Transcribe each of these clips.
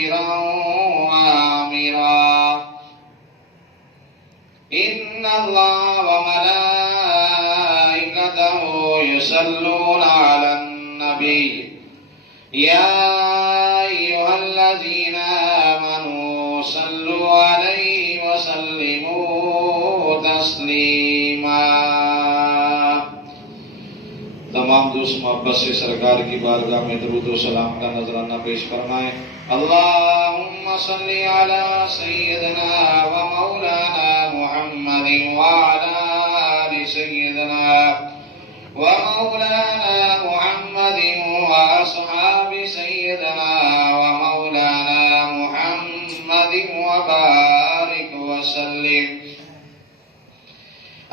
شاكرا وآمرا إن الله وملائكته يصلون على النبي يا أيها الذين آمنوا صلوا عليه وسلموا تسليما۔ تمام دوست محبت سے سرکار کی بارگاہ میں درود و سلام کا نذرانہ پیش فرمائیں۔ اللہم صلی علی سیدنا و مولانا محمد وعلی آل سیدنا و مولانا محمد واصحاب سیدنا و مولانا محمد وبارک وسلم۔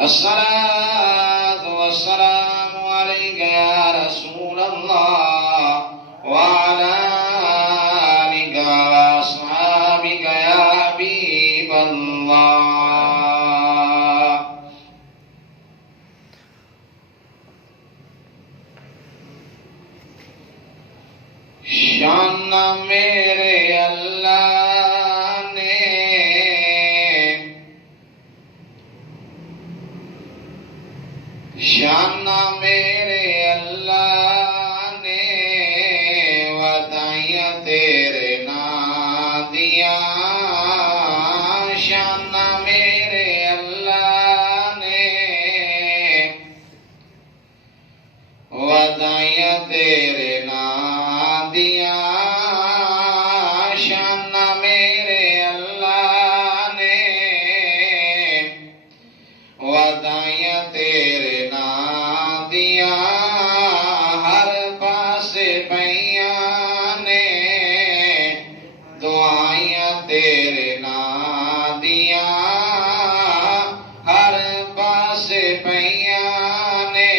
الصلاة والسلام عليك يا رسول الله وعلى آلك وأصحابك يا حبيب الله۔ شان میرے اللہ نے شان میرے اللہ نے ودائیاں تیرے نادیاں، شان میرے اللہ نے ودائیاں تیرے نادیاں، شان میرے اللہ نے ودائیاں تیرے ہر پاس پیاں نے دعائیاں تیرے نادیاں، ہر پاس پیاں نے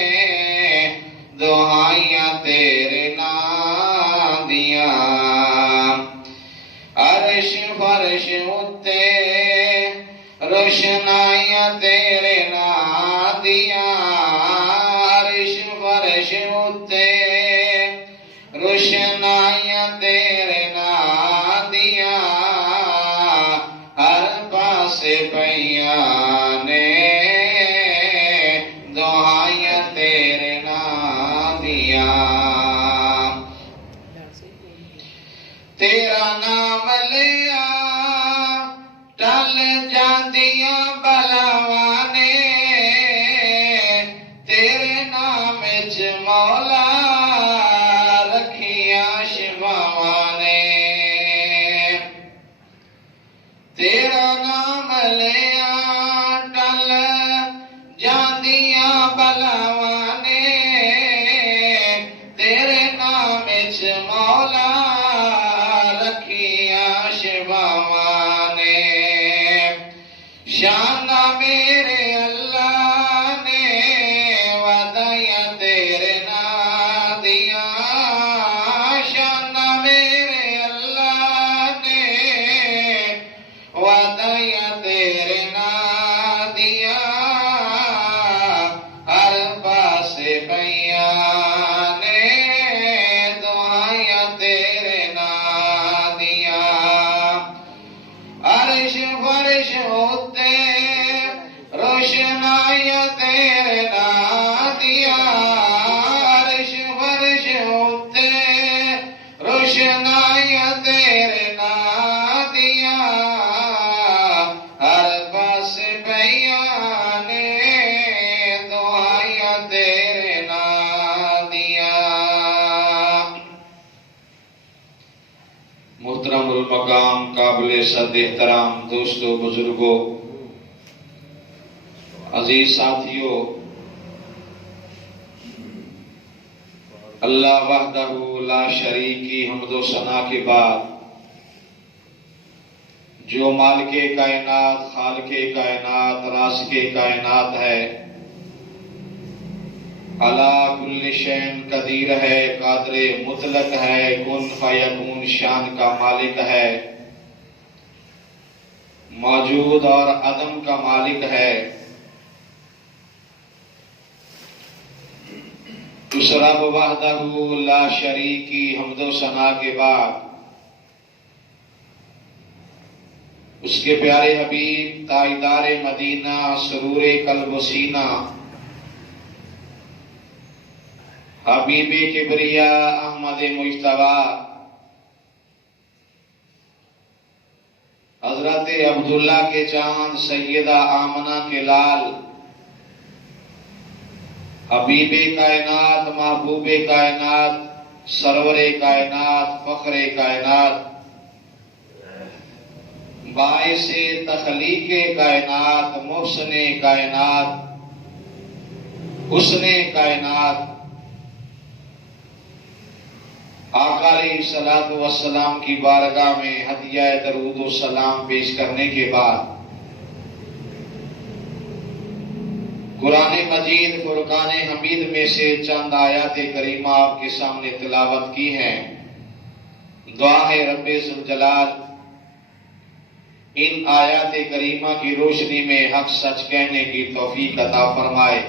دعائیاں تیرے نادیاں، عرش فرش اتے روشنائیاں تیرے نادیاں، روشنائیاں تیرے نادیاں، ہر پاس پیاں نے دعائیاں تیرے نادیاں، تیرا نام لیا ٹل جاندیاں بلاواں نے، تیرے نام وچ مولا تیرا نام لیا ٹل جاندیاں بلاواں نے، تیرے نام وچ مولا رکھیاں شفاواں نے، شان میرے اللہ نے ودائیاں تیرے نادیاں، شان میرے اللہ نے ودائیاں تیرے نادیاں، ہر پاس پیاں نے دعائیاں تیرے نادیاں، عرش فرش اتے روشنائیاں تیرے نادیاں، عرش فرش اتے روشنائیاں تیرے نادیاں، ہر پاس پیاں نے دعائیاں تیرے نادیاں۔ محترم المقام قابل صد احترام دوستو بزرگوں عزیز ساتھیوں، اللہ وحدہ لا شریک کی حمد و ثنا کے بعد جو مالک کائنات، خالق کائنات، رازق کائنات ہے، علی کل شیء قدیر ہے، قادر مطلق ہے، کن فیکون شان کا مالک ہے، موجود اور عدم کا مالک ہے، اس رب وحدہ لا شریک کی حمد و ثنا کے بعد اس کے پیارے حبیب تاجدار مدینہ سرور قلب و سینہ حبیب کبریا احمد مجتبی حضرت عبداللہ کے چاند سیدہ آمنہ کے لال حبیب کائنات محبوب کائنات سرور کائنات فخر کائنات باعث تخلیق کائنات محسن کائنات حسن کائنات آقا علیہ الصلوۃ والسلام کی بارگاہ میں ہدیہ درود و سلام پیش کرنے کے بعد قرآن مجید فرقان حمید میں سے چند آیات کریمہ آپ کے سامنے تلاوت کی ہیں۔ دعا ہے رب ذوالجلال ان آیات کریمہ کی روشنی میں حق سچ کہنے کی توفیق عطا فرمائے،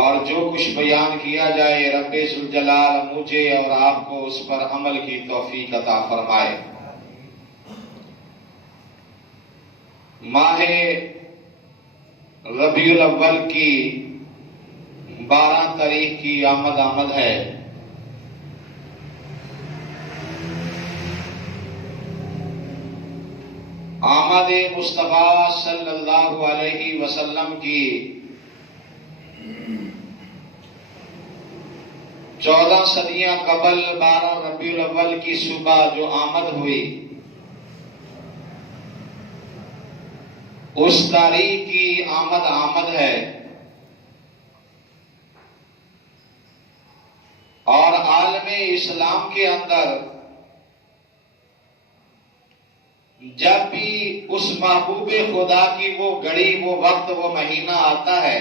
اور جو کچھ بیان کیا جائے رب ذوالجلال مجھے اور آپ کو اس پر عمل کی توفیق عطا فرمائے۔ ماہ ربیع الاول کی 12 تاریخ کی آمد ہے۔ آمد مصطفیٰ صلی اللہ علیہ وسلم کی 14 صدیاں قبل 12 ربیع الاول کی صبح جو آمد ہوئی، اس تاریخ کی آمد ہے، اور عالم اسلام کے اندر جب بھی اس محبوب خدا کی وہ گھڑی وہ وقت وہ مہینہ آتا ہے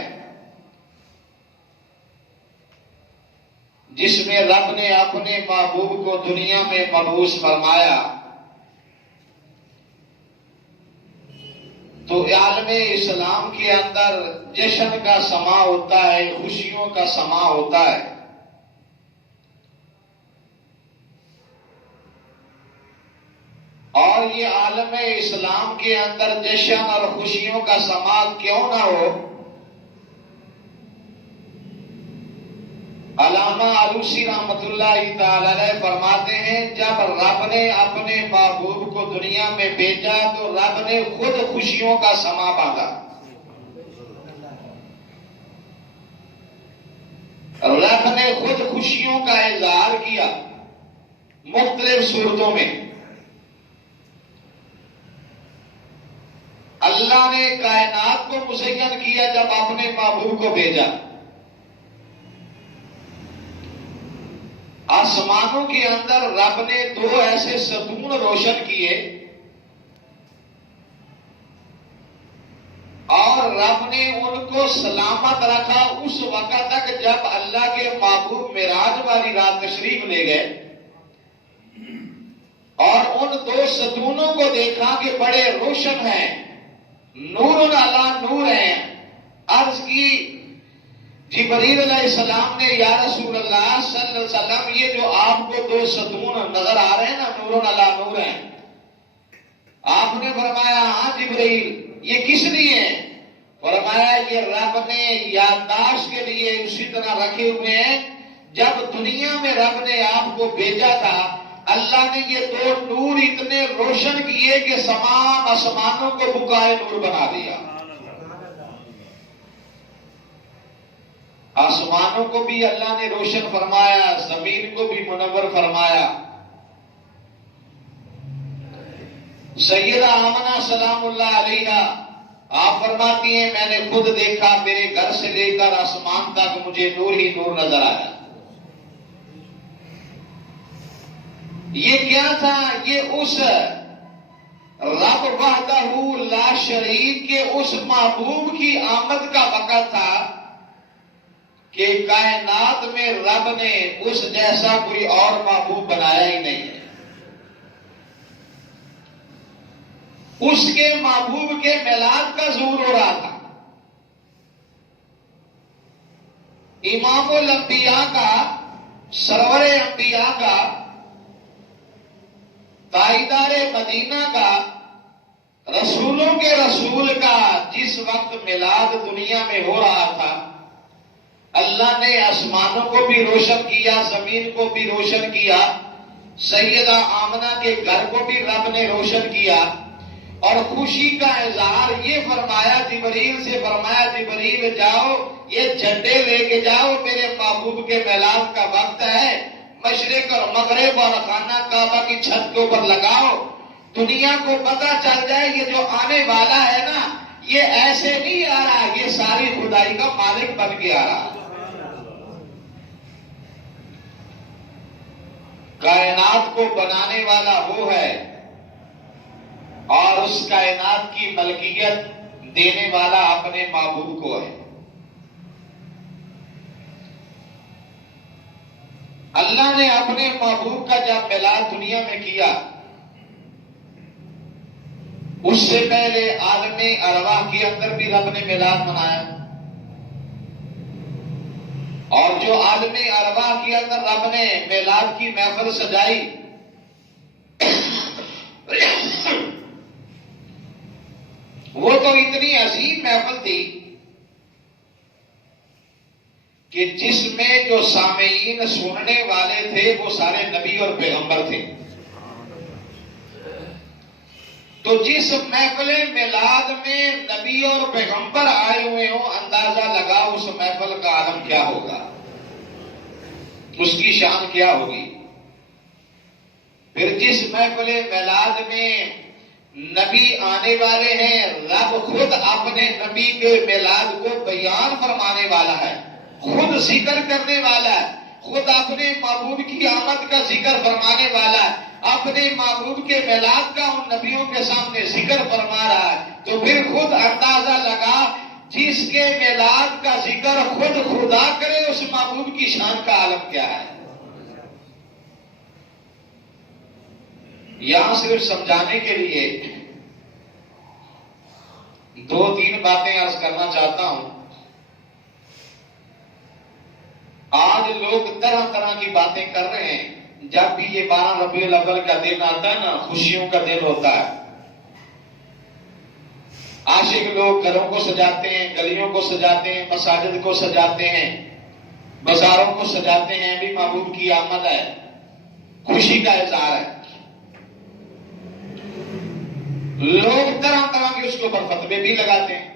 جس میں رب نے اپنے محبوب کو دنیا میں مبعوث فرمایا، تو عالم اسلام کے اندر جشن کا سما ہوتا ہے، خوشیوں کا سما ہوتا ہے۔ اور یہ عالم اسلام کے اندر جشن اور خوشیوں کا سما کیوں نہ ہو؟ علامہ آلوسی رحمۃ اللہ تعالی علیہ فرماتے ہیں جب رب نے اپنے محبوب کو دنیا میں بھیجا تو رب نے خود خوشیوں کا سما باندھا، رب نے خود خوشیوں کا اظہار کیا مختلف صورتوں میں۔ اللہ نے کائنات کو مزین کیا جب اپنے محبوب کو بھیجا، آسمانوں کے اندر رب نے 2 ایسے ستون روشن کیے، اور رب نے ان کو سلامت رکھا اس وقت تک جب اللہ کے محبوب معراج والی رات تشریف لے گئے، اور ان 2 ستونوں کو دیکھا کہ بڑے روشن ہیں، نور علی نور ہیں۔ عرض کی جبریل علیہ السلام نے یا رسول اللہ صلی اللہ علیہ وسلم یہ جو آپ کو 2 ستون نظر آ رہے ہیں نا، نور علی نور ہیں، آپ نے فرمایا ہاں جبریل یہ کس لیے ہیں؟ فرمایا یہ رب نے یادداشت کے لیے اسی طرح رکھے ہوئے ہیں، جب دنیا میں رب نے آپ کو بھیجا تھا اللہ نے یہ 2 نور اتنے روشن کیے کہ تمام آسمانوں کو بکائے نور بنا دیا، آسمانوں کو بھی اللہ نے روشن فرمایا، زمین کو بھی منور فرمایا۔ سیدہ آمنہ سلام اللہ علیہا آپ فرماتی ہیں میں نے خود دیکھا، میرے گھر سے لے کر آسمان تک مجھے نور ہی نور نظر آیا۔ یہ کیا تھا؟ یہ اس رب وحدہ لا شریک کے اس محبوب کی آمد کا وقت تھا کہ کائنات میں رب نے اس جیسا کوئی اور محبوب بنایا ہی نہیں ہے۔ اس کے محبوب کے میلاد کا ظہور ہو رہا تھا، امام الانبیاء کا، سرور انبیاء کا تاجدار مدینہ کا، رسولوں کے رسول کا جس وقت میلاد دنیا میں ہو رہا تھا، اللہ نے آسمانوں کو بھی روشن کیا، زمین کو بھی روشن کیا، سیدہ آمنہ کے گھر کو بھی رب نے روشن کیا، اور خوشی کا اظہار یہ فرمایا، جبریل سے فرمایا جبریل جاؤ یہ جھنڈے لے کے جاؤ، میرے محبوب کے میلاد کا وقت ہے، مشرق اور مغرب اور خانہ کعبہ کی چھت کے اوپر لگاؤ، دنیا کو پتہ چل جائے یہ جو آنے والا ہے نا، یہ ایسے نہیں آ رہا، یہ ساری خدائی کا مالک بن کے آ رہا۔ کائنات کو بنانے والا وہ ہے اور اس کائنات کی ملکیت دینے والا اپنے محبوب کو ہے۔ اللہ نے اپنے محبوب کا جب میلاد دنیا میں کیا، اس سے پہلے عالم ارواح کے اندر بھی رب نے میلاد منایا، اور جو عالم ارواح کے اندر رب نے میلاد کی محفل سجائی، وہ تو اتنی عظیم محفل تھی کہ جس میں جو سامعین سننے والے تھے وہ سارے نبی اور پیغمبر تھے۔ تو جس محفل میلاد میں نبی اور پیغمبر آئے ہوئے ہوں، اندازہ لگا اس محفل کا عالم کیا ہوگا، اس کی شان کیا ہوگی۔ پھر جس محفل میلاد میں نبی آنے والے ہیں، رب خود اپنے نبی کے میلاد کو بیان فرمانے والا ہے، خود ذکر کرنے والا ہے، خود اپنے محبوب کی آمد کا ذکر فرمانے والا ہے، اپنے محبوب کے میلاد کا ان نبیوں کے سامنے ذکر فرما رہا ہے، تو پھر خود اندازہ لگا جس کے میلاد کا ذکر خود خدا کرے، اس محبوب کی شان کا عالم کیا ہے۔ یہاں صرف سمجھانے کے لیے دو تین باتیں عرض کرنا چاہتا ہوں۔ آج لوگ طرح طرح کی باتیں کر رہے ہیں، جب بھی یہ 12 ربیع الاول کا دن آتا ہے نا، خوشیوں کا دن ہوتا ہے، عاشق لوگ گھروں کو سجاتے ہیں، گلیوں کو سجاتے ہیں، مساجد کو سجاتے ہیں، بازاروں کو سجاتے ہیں، بھی محبوب کی آمد ہے، خوشی کا اظہار ہے۔ لوگ طرح طرح کے اس کے اوپر فتوے بھی لگاتے ہیں،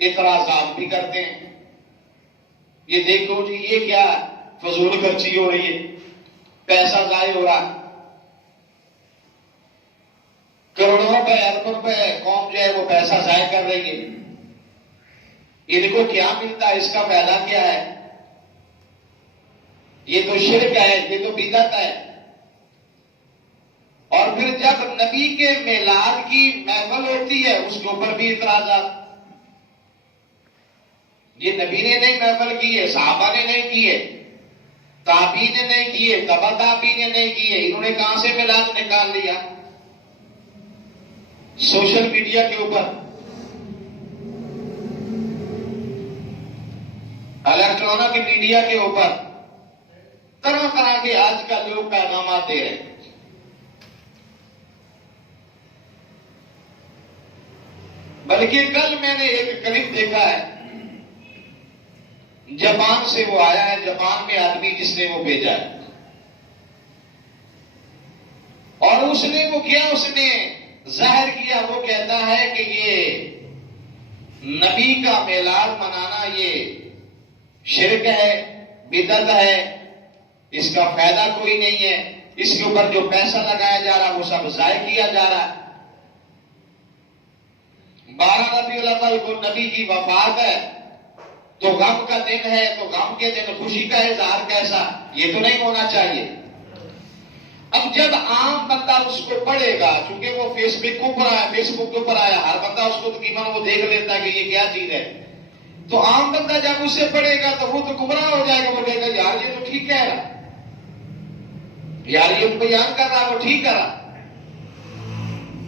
اعتراضات بھی کرتے ہیں، یہ دیکھو جی یہ کیا فضول خرچی ہو رہی ہے، پیسہ ضائع ہو رہا، کروڑوں روپے اربوں روپے قوم جو ہے وہ پیسہ ضائع کر رہی ہے، ان کو کیا ملتا ہے، اس کا فائدہ کیا ہے، یہ تو شرک ہے، یہ تو بدعت ہے۔ اور پھر جب نبی کے میلاد کی محفل ہوتی ہے اس کے اوپر بھی اعتراضات، یہ نبی نے نہیں محفل کی ہے، صحابہ نے نہیں کی ہے، تابعین نے نہیں کی ہے، تبع تابعین نے نہیں کی ہے، انہوں نے کہاں سے میلاد نکال لیا؟ سوشل میڈیا کے اوپر، الیکٹرانک میڈیا کے اوپر طرح طرح کے آج کل لوگ پیغامات دے رہے ہیں۔ بلکہ کل میں نے ایک کلپ دیکھا ہے، جاپان سے وہ آیا ہے، جاپان میں آدمی جس نے وہ بھیجا ہے، اور اس نے وہ کیا، اس نے ظاہر کیا، وہ کہتا ہے کہ یہ نبی کا میلاد منانا یہ شرک ہے، بدعت ہے، اس کا فائدہ کوئی نہیں ہے، اس کے اوپر جو پیسہ لگایا جا رہا وہ سب ضائع کیا جا رہا ہے۔ 12 ربیع الاول کو نبی کی وفات ہے تو غم کا دن ہے، تو غم کے دن خوشی کا اظہار کیسا، یہ تو نہیں ہونا چاہیے۔ اب جب عام بندہ اس کو پڑھے گا، چونکہ وہ فیس بک کے اوپر آیا، ہر بندہ اس کو تقریباً وہ دیکھ لیتا ہے کہ یہ کیا چیز ہے، تو عام بندہ جب اس سے پڑھے گا تو وہ تو گمراہ ہو جائے گا، وہ کہے گا یار یہ تو ٹھیک کہہ رہا، یار یہ بیان کر رہا وہ ٹھیک کر رہا۔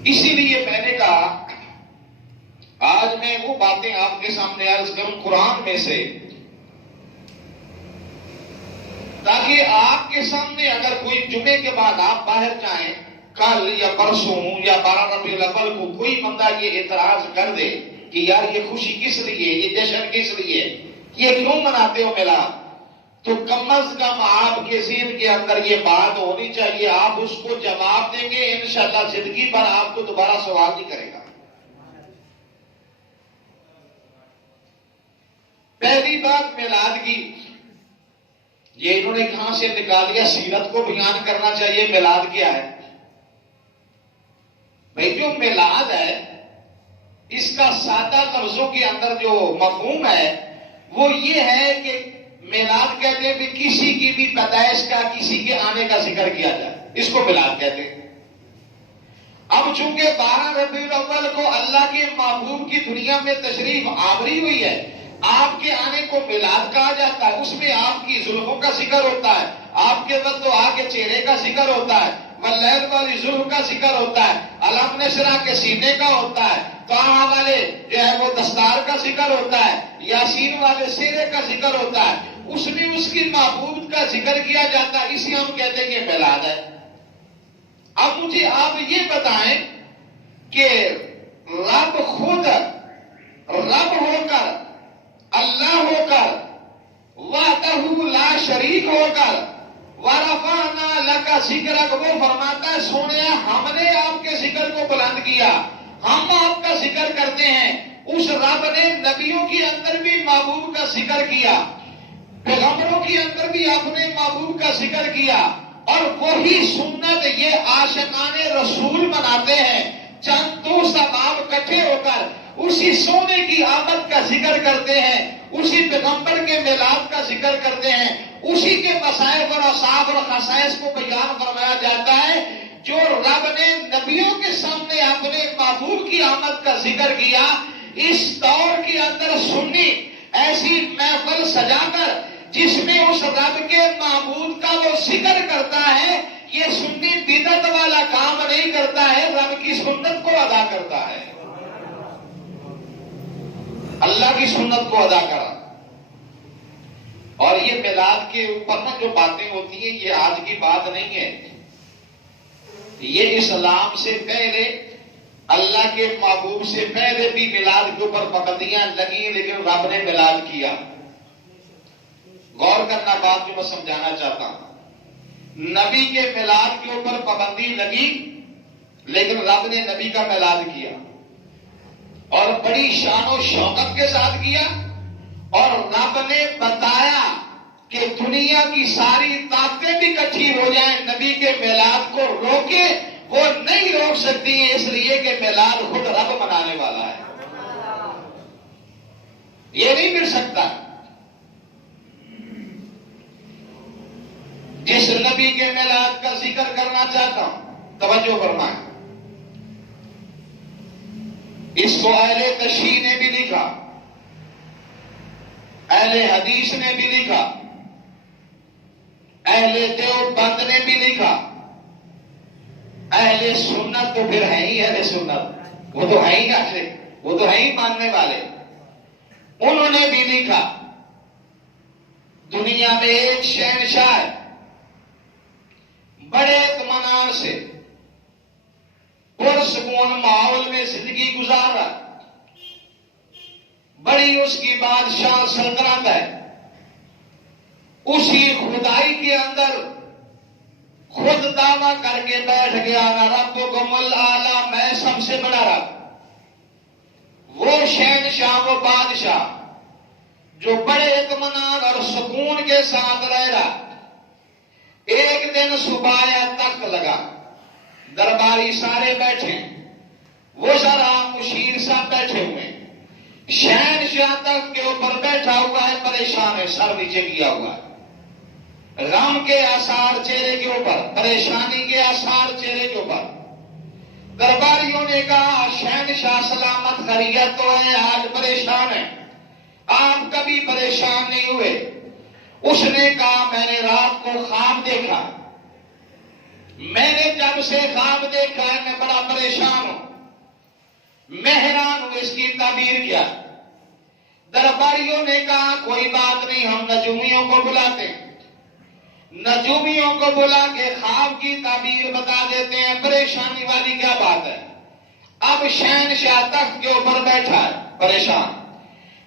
اسی لیے میں نے کہا آج میں وہ باتیں آپ کے سامنے عرض کروں قرآن میں سے، تاکہ آپ کے سامنے اگر کوئی جمعے کے بعد آپ باہر جائیں کل یا پرسوں یا 12 ربیع الاول کو کوئی بندہ یہ اعتراض کر دے کہ یار یہ خوشی کس لیے، یہ جشن کس لیے، یہ کیوں مناتے ہو میلاد، تو کم از کم آپ کے ذہن کے اندر یہ بات ہونی چاہیے، آپ اس کو جواب دیں گے انشاءاللہ زندگی پر آپ کو دوبارہ سوال نہیں کرے گا۔ پہلی بات میلاد کی، یہ انہوں نے کہاں سے نکال دیا، سیرت کو بیان کرنا چاہیے، میلاد کیا ہے؟ بھئی جو میلاد ہے اس کا سادہ لفظوں کے اندر جو مفہوم ہے وہ یہ ہے کہ میلاد کہتے ہیں کہ کسی کی بھی پیدائش کا، کسی کے آنے کا ذکر کیا جائے، اس کو میلاد کہتے ہیں۔ اب چونکہ 12 ربیع الاول کو اللہ کے محبوب کی دنیا میں تشریف آوری ہوئی ہے، آپ کے آنے کو میلاد کہا جاتا ہے، اس میں آپ کی زلفوں کا ذکر ہوتا ہے، آپ کے وقت کے چہرے کا ذکر ہوتا ہے، واللیل والی زلف کا ذکر ہوتا ہے، علم نشرہ کے سینے کا ہوتا ہے، طٰہٰ والے جو ہے وہ دستار کا ذکر ہوتا ہے، یاسین والے سیرے کا ذکر ہوتا ہے، اس میں اس کی محبوب کا ذکر کیا جاتا ہے، اسی ہم کہتے ہیں کہ میلاد ہے۔ اب مجھے آپ یہ بتائیں کہ رب خود رب ہو کر، اللہ ہو کر، وحدہ لا شریک ہو کر، وَرَفَعْنَا لَكَ ذِكْرَكَ، وہ فرماتا ہے سونیا ہم نے آپ کے ذکر کو بلند کیا، ہم آپ کا ذکر کرتے ہیں۔ اس رب نے نبیوں کے اندر بھی محبوب کا ذکر کیا، پیغمبروں کے اندر بھی اپنے محبوب کا ذکر کیا، اور وہی سنت یہ عاشقان رسول مناتے ہیں، چند دوست احباب اکٹھے ہو کر اسی سونے کی آمد کا ذکر کرتے ہیں، اسی پیغمبر کے میلاد کا ذکر کرتے ہیں، اسی کے مصائب اور اوصاف اور خصائص کو بیان فرمایا جاتا ہے۔ جو رب نے نبیوں کے سامنے اپنے محبوب کی آمد کا ذکر کیا، اس دور کے اندر سنی ایسی محفل سجا کر جس میں اس رب کے معبود کا وہ ذکر کرتا ہے، یہ سنی بدعت والا کام نہیں کرتا ہے، رب کی سنت کو ادا کرتا ہے، اللہ کی سنت کو ادا کرا۔ اور یہ میلاد کے اوپر نا جو باتیں ہوتی ہیں یہ آج کی بات نہیں ہے، یہ اسلام سے پہلے، اللہ کے محبوب سے پہلے بھی میلاد کے اوپر پابندیاں لگی، لیکن رب نے میلاد کیا۔ غور کرنا بات جو میں سمجھانا چاہتا ہوں، نبی کے میلاد کے اوپر پابندی لگی لیکن رب نے نبی کا میلاد کیا، اور بڑی شان و شوکت کے ساتھ کیا، اور رب نے بتایا کہ دنیا کی ساری طاقتیں بھی اکٹھی ہو جائیں نبی کے میلاد کو روکے، وہ نہیں روک سکتی ہیں، اس لیے کہ میلاد خود رب منانے والا ہے، یہ نہیں مل سکتا۔ جس نبی کے میلاد کا ذکر کرنا چاہتا ہوں توجہ فرمائیں، اس کو اہل تشیع نے بھی لکھا، اہل حدیث نے بھی لکھا، اہل دیوبند نے بھی لکھا، اہل سنت تو پھر ہے ہی اہل سنت، وہ تو ہے ہی عاشق، وہ تو ہے ہی ماننے والے، انہوں نے بھی لکھا دنیا میں ایک شہنشاہ ہے، بڑے اطمینان سے پرسکون ماحول میں زندگی گزار رہا، بڑی اس کی بادشاہ سلطنت ہے، اسی خدائی کے اندر خود دعویٰ کر کے بیٹھ گیا نا ربکم الاعلی، میں سب سے بڑا رب۔ وہ شہنشاہ، وہ بادشاہ جو بڑے اطمینان اور سکون کے ساتھ رہ رہا، ایک دن صبح یا تخت لگا، درباری سارے بیٹھے، وزراء مشیر سب بیٹھے ہوئے، شہنشاہ تخت کے اوپر بیٹھا ہوا ہے، پریشان ہے، سر نیچے کیا ہوا ہے، غم کے آثار چہرے کے اوپر، پریشانی کے آثار چہرے کے اوپر۔ درباریوں نے کہا شہنشاہ سلامت خیریت تو ہے، آج پریشان ہے، آپ کبھی پریشان نہیں ہوئے؟ اس نے کہا میں نے رات کو خواب دیکھا، میں نے جب سے خواب دیکھا ہے میں بڑا پریشان ہوں، میں حیران ہوں، اس کی تعبیر کیا؟ درباریوں نے کہا کوئی بات نہیں، ہم نجومیوں کو بلاتے ہیں، نجومیوں کو بلا کے خواب کی تعبیر بتا دیتے ہیں. پریشانی والی کیا بات ہے؟ اب شہنشاہ تخت کے اوپر بیٹھا ہے پریشان.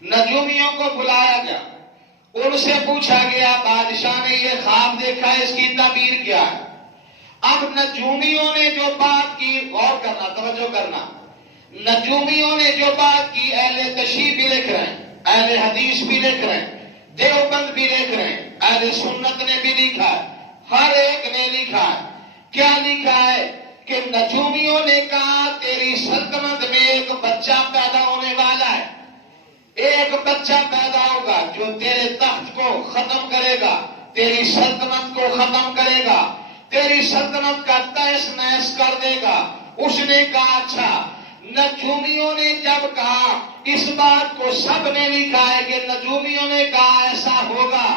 نجومیوں کو بلایا گیا, ان سے پوچھا گیا بادشاہ نے یہ خواب دیکھا ہے, اس کی تعبیر کیا ہے؟ اب نجومیوں نے جو بات کی, غور کرنا, توجہ کرنا, نجومیوں نے جو بات کی اہل تشیع بھی لکھ رہے ہیں, اہل حدیث بھی لکھ رہے ہیں, دیوبند بھی لکھ رہے ہیں, اہل سنت نے بھی لکھا ہے, ہر ایک نے لکھا ہے. کیا لکھا ہے کہ نجومیوں نے کہا تیری سلطنت میں ایک بچہ پیدا ہونے والا ہے, ایک بچہ پیدا ہوگا جو تیرے تخت کو ختم کرے گا, تیری سلطنت کو ختم کرے گا, تیری سلطنت کا تہس نہس کر دے گا. اس نے کہا اچھا. نجومیوں نے جب کہا, اس بات کو سب نے لکھا ہے کہ نجومیوں نے کہا ایسا ہوگا.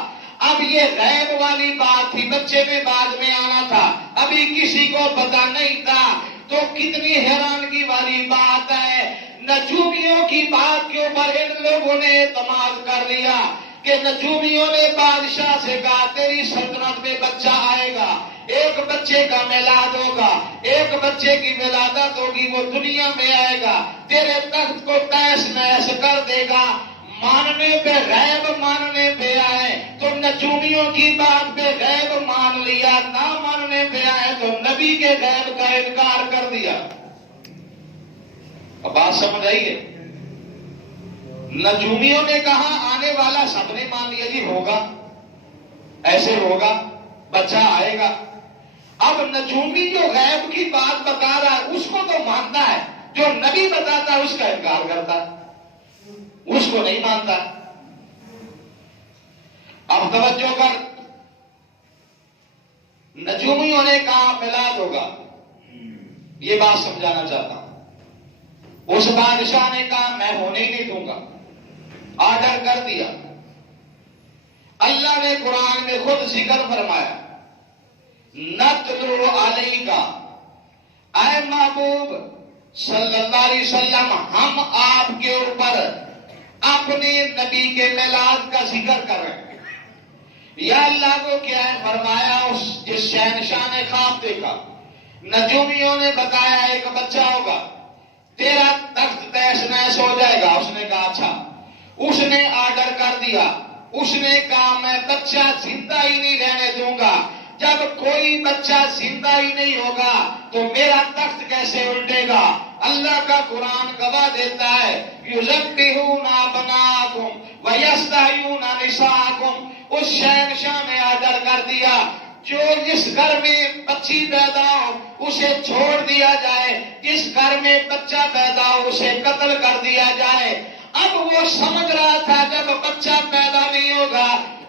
اب یہ غیب والی بات تھی, بچے میں بعد میں آنا تھا, ابھی کسی کو پتا نہیں تھا. تو کتنی حیرانگی والی بات ہے, نجومیوں کی بات کے اوپر ان لوگوں نے اعتماد کر لیا کہ نجومیوں نے بادشاہ سے کہا تیری سلطنت میں بچہ آئے گا, ایک بچے کا میلاد ہوگا, ایک بچے کی ولادت ہوگی, وہ دنیا میں آئے گا, تیرے تخت کو تہس نہس کر دے گا. ماننے پہ غیب ماننے پہ آئے تو نجومیوں کی بات پہ غیب مان لیا, نہ ماننے پہ آئے تو نبی کے غیب کا انکار کر دیا. اب بات سمجھ آئیے. نجومیوں نے کہا آنے والا, سب نے مان لیا جی ہوگا, ایسے ہوگا, بچہ آئے گا. اب نجومی جو غیب کی بات بتا رہا ہے اس کو تو مانتا ہے, جو نبی بتاتا ہے اس کا انکار کرتا ہے, اس کو نہیں مانتا. اب توجہ کر, نجومیوں نے کہا میلاد ہوگا, یہ بات سمجھانا چاہتا ہوں. اس بادشاہ نے کہا میں ہونے ہی نہیں دوں گا, آرڈر کر دیا. اللہ نے قرآن میں خود ذکر فرمایا, نتلو علیک, اے محبوب صلی اللہ علیہ وسلم, ہم آپ کے اوپر اپنے نبی کے میلاد کا ذکر کر رہے ہیں. یا اللہ کو کیا ہے فرمایا, اس جس شہنشاہ نے خواب دیکھا, نجومیوں نے بتایا ایک بچہ ہوگا, تیرا تخت تہس نہس ہو جائے گا. اس نے کہا اچھا. اس نے آرڈر کر دیا, اس نے کہا میں بچہ زندہ ہی نہیں رہنے دوں گا. جب کوئی بچہ زندہ ہی نہیں ہوگا تو میرا تخت کیسے الٹے گا؟ اللہ کا قرآن گواہ دیتا ہے, یذبحون ابناءکم ویستحیون نساءکم. اس شہنشاہ نے آرڈر کر دیا جو جس گھر میں بچی پیدا ہو اسے چھوڑ دیا جائے, جس گھر میں بچہ پیدا ہو اسے قتل کر دیا جائے. اب وہ سمجھ رہا تھا جب بچہ پیدا نہیں ہوگا,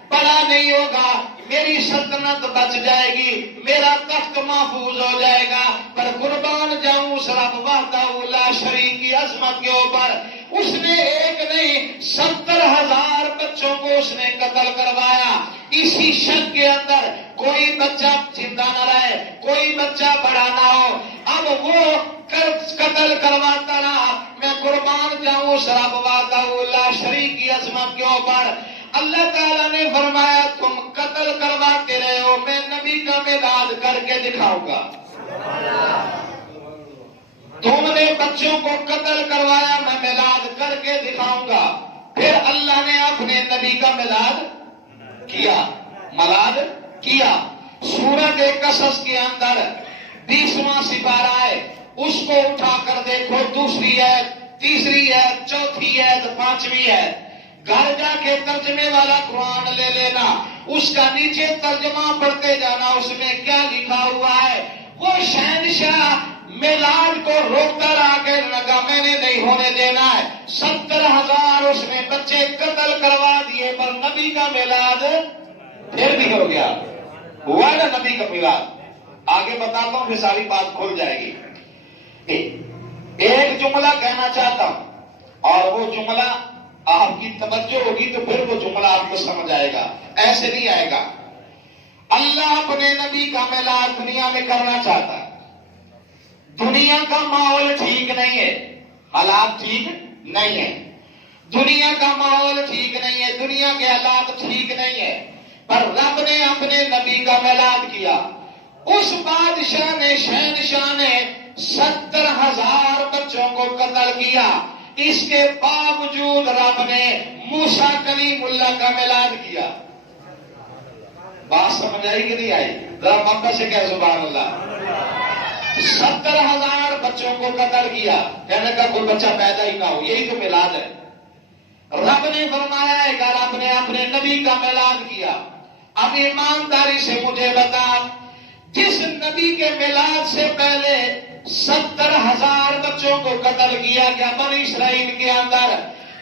بڑا نہیں ہوگا, میری سلطنت بچ جائے گی, میرا تخت محفوظ ہو جائے گا. پر قربان جاؤں اس رب وحدہ لا شریک کی عظمت کے اوپر, اس نے ایک نہیں 70,000 بچوں کو اس نے قتل کروایا. اسی شک کے اندر کوئی بچہ زندہ نہ رہے, کوئی بچہ بڑا نہ ہو. اب وہ قتل کرواتا رہا. میں قربان جاؤں اس رب وحدہ لا شریک کی عظمت کے اوپر. اللہ تعالیٰ نے فرمایا تم قتل کرواتے رہے ہو, میں نبی کا میلاد کر کے دکھاؤں گا. تم نے بچوں کو قتل کروایا, میں میلاد کر کے دکھاؤں گا. پھر اللہ نے اپنے نبی کا میلاد کیا, میلاد کیا. سورۃ قصص کے اندر 20واں سپارہ ہے, اس کو اٹھا کر دیکھو, دوسری ایت, تیسری ایت, چوتھی ایت, 5ویں ایت. گھر جا کے ترجمے والا قرآن لے لینا, اس کا نیچے ترجمہ پڑھتے جانا, اس میں کیا لکھا ہوا ہے. وہ شہنشاہ میلاد کو روکتا رہا کہ لگا میں نے نہیں ہونے دینا ہے. 70,000 اس نے بچے قتل کروا دیے, پر نبی کا میلاد پھر بھی ہو گیا. ہوا نا نبی کا میلاد. آگے بتاتا ہوں پھر ساری بات کھل جائے گی. ایک جملہ کہنا چاہتا ہوں, اور وہ جملہ آپ کی توجہ ہوگی تو پھر وہ جملہ آپ کو سمجھ آئے گا, ایسے نہیں آئے گا. اللہ اپنے نبی کا میلاد دنیا میں کرنا چاہتا ہے. دنیا کا ماحول ٹھیک نہیں ہے, حالات ٹھیک نہیں ہے, دنیا کا ماحول ٹھیک نہیں ہے, دنیا کے حالات ٹھیک نہیں ہے, پر رب نے اپنے نبی کا میلاد کیا. اس بادشاہ نے شہنشاہ نے 70,000 بچوں کو قتل کیا. اس کے باوجود رب نے موسیٰ کلیم اللہ کا میلاد کیا. بات سمجھ آئی کہ نہیں آئی؟ ذرا مکہ سے کہہ سبحان اللہ. 70,000 بچوں کو قتل کیا. کہنے کا کوئی بچہ پیدا ہی نہ ہو، یہی تو میلاد ہے. رب نے فرمایا ہے کہ آپ نے اپنے نبی کا میلاد کیا. اب ایمانداری سے مجھے بتا، جس نبی کے میلاد سے پہلے 70,000 بچوں کو قتل کیا، کیا بنی اسرائیل کے اندر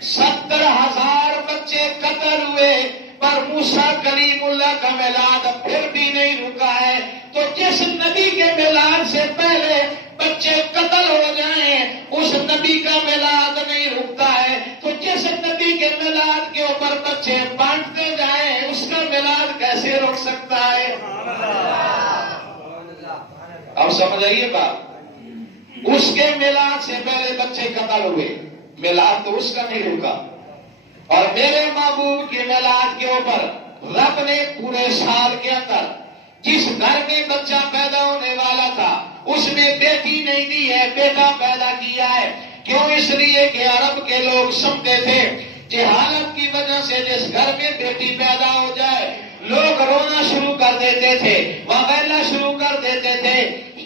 70,000 بچے قتل ہوئے پر موسیٰ کلیم اللہ کا میلاد پھر بھی نہیں رکا ہے؟ تو جس نبی کے میلاد سے پہلے بچے قتل ہو جائیں اس نبی کا میلاد نہیں رکتا ہے، تو جس نبی کے میلاد کے اوپر بچے بانٹتے جائیں اس کا میلاد کیسے رک سکتا ہے؟ اب سمجھ آئیے بات. اس کے میلاد سے پہلے بچے قتل ہوئے، میلاد تو اس کا نہیں رکا. اور میرے محبوب کے میلاد کے اوپر رب نے پورے سال کے اندر جس گھر میں بچہ پیدا ہونے والا تھا اس میں بیٹی نہیں دی ہے، بیٹا پیدا کیا ہے. کیوں؟ اس لیے کہ عرب کے لوگ سمجھتے تھے جہالت کی وجہ سے جس گھر میں بیٹی پیدا ہو جائے لوگ رونا شروع کر دیتے تھے، وغیرہ شروع کر دیتے تھے،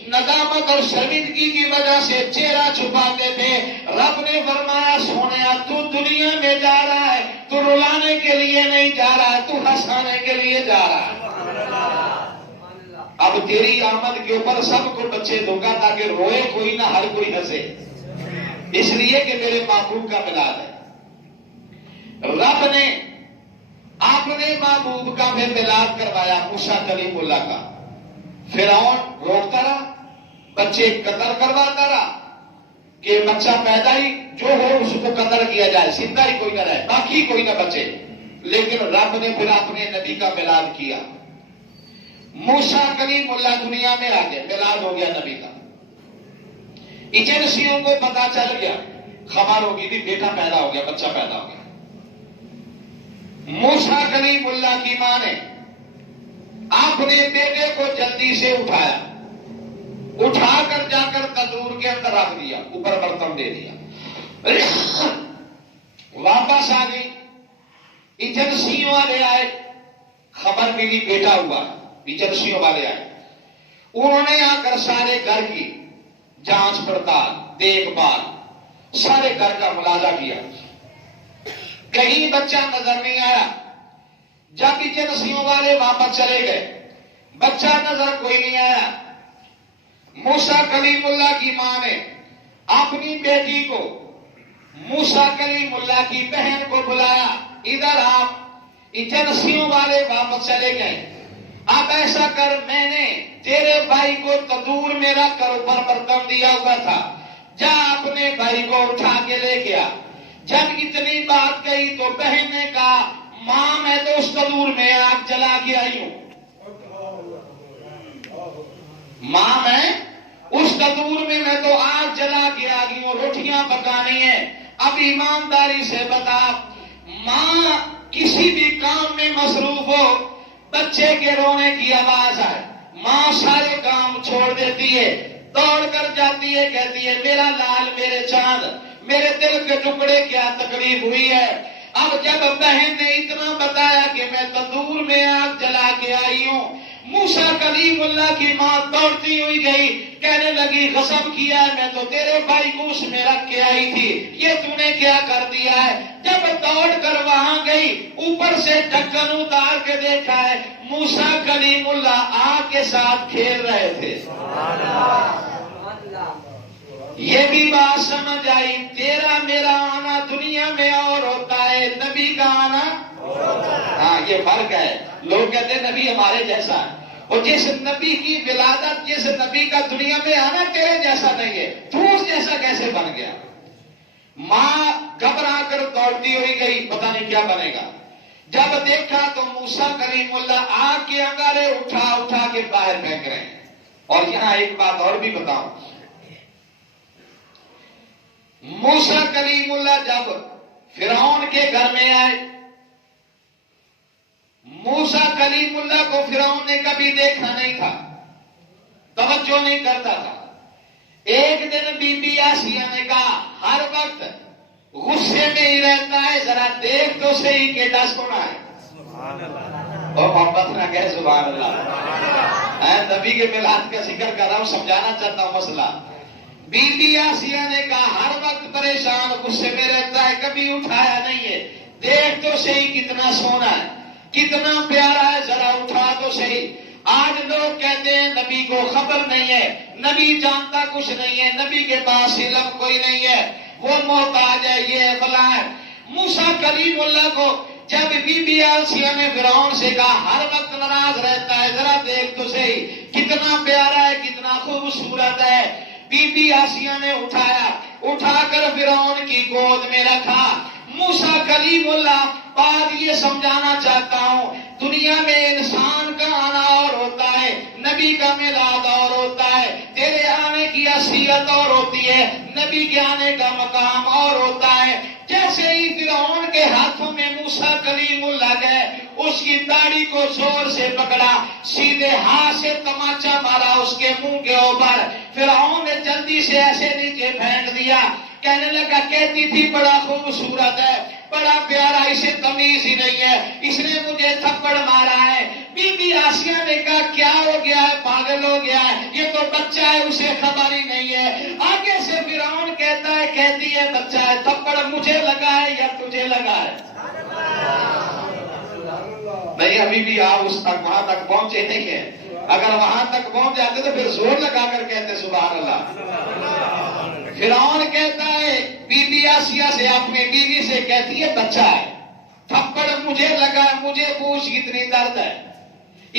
ندامت اور شرمندگی کی وجہ سے چہرہ چھپاتے تھے. رب نے فرمایا سونیا تو دنیا میں جا رہا ہے، تو رلانے کے لیے نہیں جا رہا ہے، تو ہنسانے کے لیے جا رہا ہے. اب تیری آمد کے اوپر سب کو بچے دوں گا تاکہ روئے کوئی نہ ہر کوئی ہنسے، اس لیے کہ میرے محبوب کا میلاد ہے. رب نے اپنے محبوب کا بھی میلاد کروایا موسیٰ کلیم اللہ کا. فرعون روکتا رہا، بچے قتل کرواتا رہا کہ بچہ پیدا ہی جو ہو اس کو قتل کیا جائے، زندہ ہی کوئی نہ رہے، باقی کوئی نہ بچے. لیکن رب نے پھر اپنے نبی کا میلاد کیا. موسیٰ کلیم اللہ دنیا میں آ گئے، میلاد ہو گیا نبی کا. ایجنسیوں کو پتا چل گیا، خبر ہوگی بھی بیٹا پیدا ہو گیا، بچہ پیدا ہو گیا. موسیٰ کلیم اللہ کی ماں نے اپنے بیٹے کو جلدی سے اٹھایا، اٹھا کر جا کر تندور کے اندر رکھ دیا، اوپر برتن دے دیا. واپس آ گئی، ایجنسیوں والے آئے، خبر ملی بیٹا ہوا. ایجنسیوں والے آئے، انہوں نے آ کر سارے گھر کی جانچ پڑتال دیکھ بھال سارے گھر کا ملازہ کیا، کہیں بچہ نظر نہیں آیا. جب ایجنسیوں والے واپس چلے گئے بچہ نظر کوئی نہیں آیا. موسیٰ کلیم اللہ کی ماں نے اپنی بیٹی کو موسیٰ کلیم اللہ کی بہن کو بلایا، ادھر آپ. ایجنسیوں والے واپس چلے گئے، اب ایسا کر، میں نے تیرے بھائی کو تندور میں رکھ کر اوپر برتن دیا ہوا تھا، جا اپنے بھائی کو اٹھا کے لے گیا. جب اتنی بات کہی تو بہن نے کہا ماں میں تو اس تندور میں آگ جلا کے آئی ہوں. ماں میں اس تندور میں تو آگ جلا کے آ گئی ہوں، روٹیاں پکانی ہیں. اب ایمانداری سے بتا، ماں کسی بھی کام میں مصروف ہو، بچے کے رونے کی آواز آئے، ماں سارے کام چھوڑ دیتی ہے، دوڑ کر جاتی ہے، کہتی ہے میرا لال، میرے چاند، میرے دل کے ٹکڑے، کیا تکلیف ہوئی ہے. اب جب بہن نے اتنا بتایا کہ میں تندور میں آگ جلا کے آئی ہوں، موسیٰ کلیم اللہ کی ماں دوڑتی ہوئی گئی، کہنے لگی غصب کیا ہے، میں تو تیرے بھائی کو اس میں رکھ کے آئی تھی، یہ تو نے کیا کر دیا ہے. جب دوڑ کر وہاں گئی، اوپر سے ڈھکن اتار کے دیکھا ہے موسیٰ کلیم اللہ آگ کے ساتھ کھیل رہے تھے. یہ بھی بات سمجھ آئی، تیرا میرا آنا دنیا میں اور ہوتا ہے، نبی کا آنا. ہاں یہ فرق ہے. لوگ کہتے ہیں نبی ہمارے جیسا ہے، اور جس نبی کی ولادت، جس نبی کا دنیا میں آنا تیرے جیسا نہیں ہے، تو اس جیسا کیسے بن گیا. ماں گھبرا کر دوڑتی ہوئی گئی، پتہ نہیں کیا بنے گا. جب دیکھا تو موسیٰ کلیم اللہ آگ کے انگارے اٹھا اٹھا کے باہر پھینک رہے ہیں. اور یہاں ایک بات اور بھی بتاؤں، موسیٰ کلیم اللہ جب فرعون کے گھر میں آئے، موسیٰ کلیم اللہ کو فرعون نے کبھی دیکھا نہیں تھا، توجہ نہیں کرتا تھا۔ ایک دن بی بی آسیہ نے کہا ہر وقت غصے میں ہی رہتا ہے، ذرا دیکھ تو صحیح کہ دس گنا ہے۔ اور محبت نہ کہے سبحان اللہ۔ میں نبی کے میلاد کا ذکر کر رہا ہوں، سمجھانا چاہتا ہوں مسئلہ۔ بی بی آسیہ نے کہا ہر وقت پریشان غصے میں رہتا ہے، کبھی اٹھایا نہیں ہے، دیکھ تو صحیح کتنا سونا ہے، کتنا پیارا ہے، ذرا اٹھا تو صحیح۔ آج لوگ کہتے ہیں نبی کو خبر نہیں ہے، نبی جانتا کچھ نہیں ہے، نبی کے پاس علم کوئی نہیں ہے، وہ محتاج ہے، یہ فلاں ہے۔ موسیٰ کلیم اللہ کو جب بی بی آسیہ نے فرعون سے کہا ہر وقت ناراض رہتا ہے، ذرا دیکھ تو صحیح کتنا پیارا ہے، کتنا خوبصورت ہے، بی بی آسیہ نے اٹھایا، اٹھا کر فرعون کی گود میں رکھا۔ موسیٰ کلیم اللہ بات یہ سمجھانا چاہتا ہوں، دنیا میں انسان کا آنا اور ہوتا ہے، نبی کا میلاد اور ہوتا ہے، تیرے آنے کی حیثیت اور ہوتی ہے، نبی کے آنے کا مقام اور ہوتا ہے۔ جیسے ہی فرعون کے ہاتھوں میں موسیٰ کلیم اللہ گئے، اس کی داڑھی کو زور سے پکڑا، سیدھے ہاتھ سے تماچا مارا اس کے منہ کے اوپر۔ فرعون نے جلدی سے ایسے نیچے پھینک دیا، کہنے لگا کہتی تھی بڑا خوبصورت ہے، بڑا پیارا، اسے تمیز ہی نہیں ہے، اس نے مجھے تھپڑ مارا ہے۔ بی بی آسیہ نے کہا کیا ہو گیا ہے، پاگل ہو گیا ہے، یہ تو بچہ ہے، اسے خبر ہی نہیں ہے۔ آگے سے فرعون کہتا ہے، کہتی ہے بچہ ہے، تھپڑ مجھے لگا ہے یا تجھے لگا ہے؟ نہیں، ابھی بھی آپ اس تک وہاں تک پہنچے نہیں ہیں۔ اگر وہاں تک پہنچ جاتے تو پھر زور لگا کر کہتے سبحان اللہ۔ فرعون کہتا ہے بی بی آسیہ سے، اپنی بیوی سے کہتی ہے بچہ ہے، تھپڑ مجھے لگا، مجھے پوچھ کتنی درد ہے۔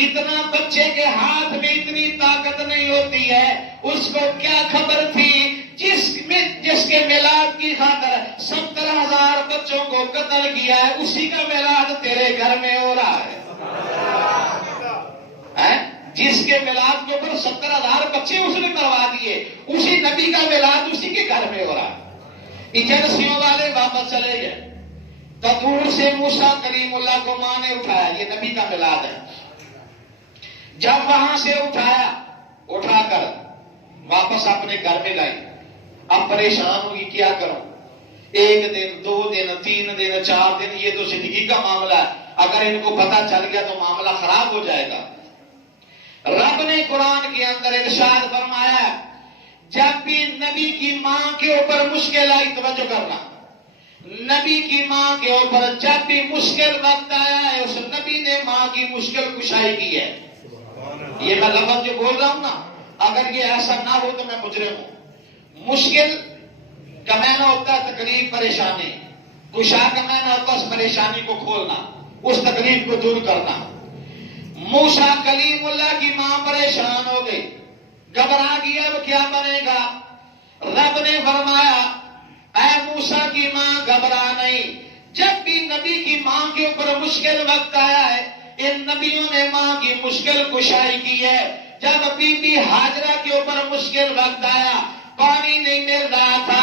اتنا بچے کے ہاتھ میں اتنی طاقت نہیں ہوتی ہے، اس کو کیا خبر تھی جس کے میلاد کی خاطر 70,000 بچوں کو قتل کیا ہے، اسی کا میلاد تیرے گھر میں ہو رہا ہے۔ جس کے میلاد کے اوپر 70,000 بچے اس نے مروا دیے، اسی نبی کا میلاد اسی کے گھر میں ہو رہا ہے۔ ایجنسیوں والے واپس چلے گئے، تدور سے موسیٰ کلیم اللہ کو ماں نے اٹھایا، یہ نبی کا میلاد ہے۔ جب وہاں سے اٹھایا، اٹھا کر واپس اپنے گھر میں لائی، اب پریشان ہوگی کیا کروں، 1 دن 2 دن 3 دن 4 دن، یہ تو زندگی کا معاملہ ہے، اگر ان کو پتہ چل گیا تو معاملہ خراب ہو جائے گا۔ رب نے قرآن کے اندر ارشاد فرمایا جب بھی نبی کی ماں کے اوپر مشکل آئی، توجہ کرنا، نبی کی ماں کے اوپر جب بھی مشکل وقت آیا ہے، اس نبی نے ماں کی مشکل کشائی کی ہے۔ یہ میں لفظ جو بول رہا ہوں نا، اگر یہ ایسا نہ ہو تو میں مجرم ہوں۔ مشکل کا معنی ہوتا ہے تکلیف، پریشانی، کشا کا معنی ہوتا ہے اس پریشانی کو کھولنا، اس تکلیف کو دور کرنا۔ موسیٰ کلیم اللہ کی ماں پریشان ہو گئی، گھبرا گیا، اب کیا بنے گا؟ رب نے فرمایا اے موسیٰ کی ماں گھبرا نہیں، جب بھی نبی کی ماں کے اوپر مشکل وقت آیا ہے، ان نبیوں نے ماں کی مشکل کشائی کی ہے۔ جب بی بی ہاجرہ کے اوپر مشکل وقت آیا، پانی نہیں مل رہا تھا،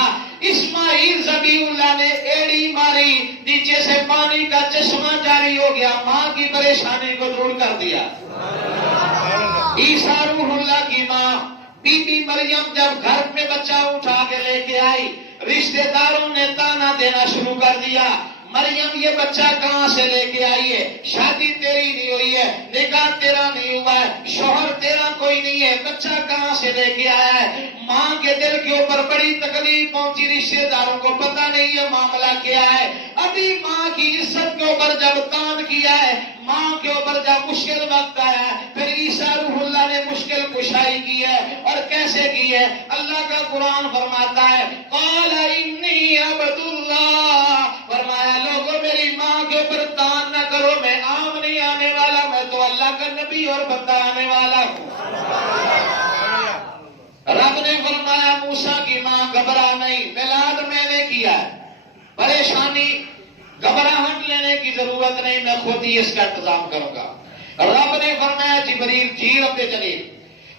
اسماعیل ذبیح اللہ نے ایڑی ماری، نیچے سے پانی کا چشمہ جاری ہو گیا، ماں کی پریشانی کو دور کر دیا۔ عیسیٰ روح اللہ کی ماں بی بی مریم جب گھر میں بچہ اٹھا کے لے کے آئی، رشتہ داروں نے تانا دینا شروع کر دیا، مریم یہ بچہ کہاں سے لے کے آئی ہے، شادی تیری نہیں ہوئی ہے، نکاح تیرا نہیں ہوا ہے، شوہر تیرا کوئی نہیں ہے، بچہ کہاں سے لے کے آیا ہے؟ ماں کے دل کے اوپر بڑی تکلیف پہنچی، رشتہ داروں کو پتہ نہیں ہے معاملہ کیا ہے۔ ابھی ماں کی عزت کے اوپر جب تان کیا ہے، ماں کے اوپر جب مشکل وقت آیا ہے، پھر عیسیٰ روح اللہ نے مشکل کشائی کی ہے، اور کیسے کی ہے؟ اللہ کا قرآن فرماتا ہے قال انی عبد اللہ، فرمایا لوگوں میری ماں کے اوپر تان نہ کرو، میں عام نہیں آنے والا، میں تو اللہ کا نبی اور بندہ آنے والا ہوں۔ رب نے فرمایا موسیٰ کی ماں گھبرا نہیں، میلاد میں نے کیا ہے، پریشانی گھبراہٹ لینے کی ضرورت نہیں، میں خود ہی اس کا انتظام کروں گا۔ رب نے فرمایا جبریل جی رب جلیل،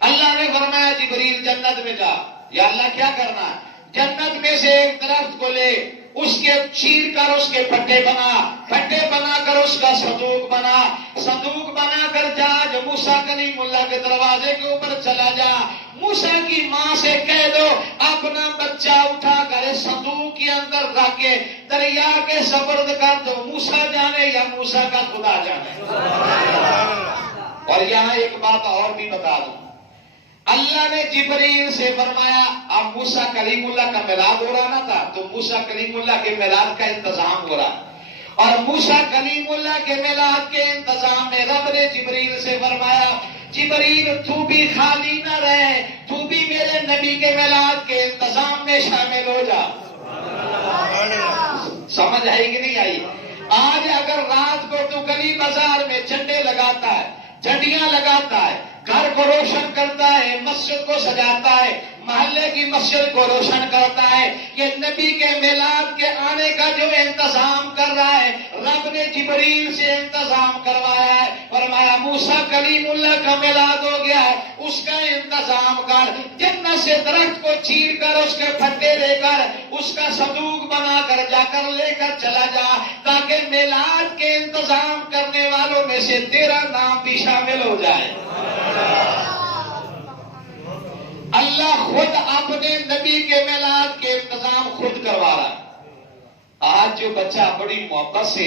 اللہ نے فرمایا جبریل جنت میں جا، یا اللہ کیا کرنا ہے؟ جنت میں سے ایک درخت کو لے، اس کے چیر کر اس کے پھٹے بنا کر اس کا صندوق بنا کر جا جو موسیٰ کلیم اللہ کے دروازے کے اوپر چلا جا. موسیٰ کی ماں سے کہہ دو اپنا بچہ اٹھا کر صندوق کے اندر رکھ کے دریا کے سپرد کر دو. موسیٰ جانے یا موسیٰ کا خدا جانے. اور یہاں ایک بات اور بھی بتا دوں، اللہ نے جبریل سے فرمایا، اب موسیٰ کلیم اللہ کا میلاد ہو رہا تھا تو موسیٰ کلیم اللہ کے میلاد کا انتظام ہو رہا، اور موسیٰ کلیم اللہ کے میلاد کے انتظام میں رب نے جبریل سے فرمایا، جبریل تو بھی خالی نہ رہے، تو بھی میرے نبی کے میلاد کے انتظام میں شامل ہو جا. سمجھ آئی کہ نہیں آئی؟ آج اگر رات کو تو گلی بازار میں جھنڈے لگاتا ہے، جھنڈیاں لگاتا ہے، گھر کو روشن کرتا ہے، مسجد کو سجاتا ہے، محلے کی مسجد کو روشن کرتا ہے، یہ نبی کے میلاد کے آنے کا جو انتظام کر رہا ہے رب نے جبریل سے انتظام کروایا ہے. فرمایا موسیٰ کلیم اللہ کا میلاد ہو گیا ہے، اس کا انتظام کر. جنت سے درخت کو چیر کر اس کے پھٹے لے کر اس کا صندوق بنا کر جا کر لے کر چلا جا، تاکہ میلاد کے انتظام کرنے والوں میں سے تیرا نام بھی شامل ہو جائے. اللہ خود اپنے نبی کے میلاد کے انتظام خود کروا رہا ہے. آج جو بچہ بڑی محبت سے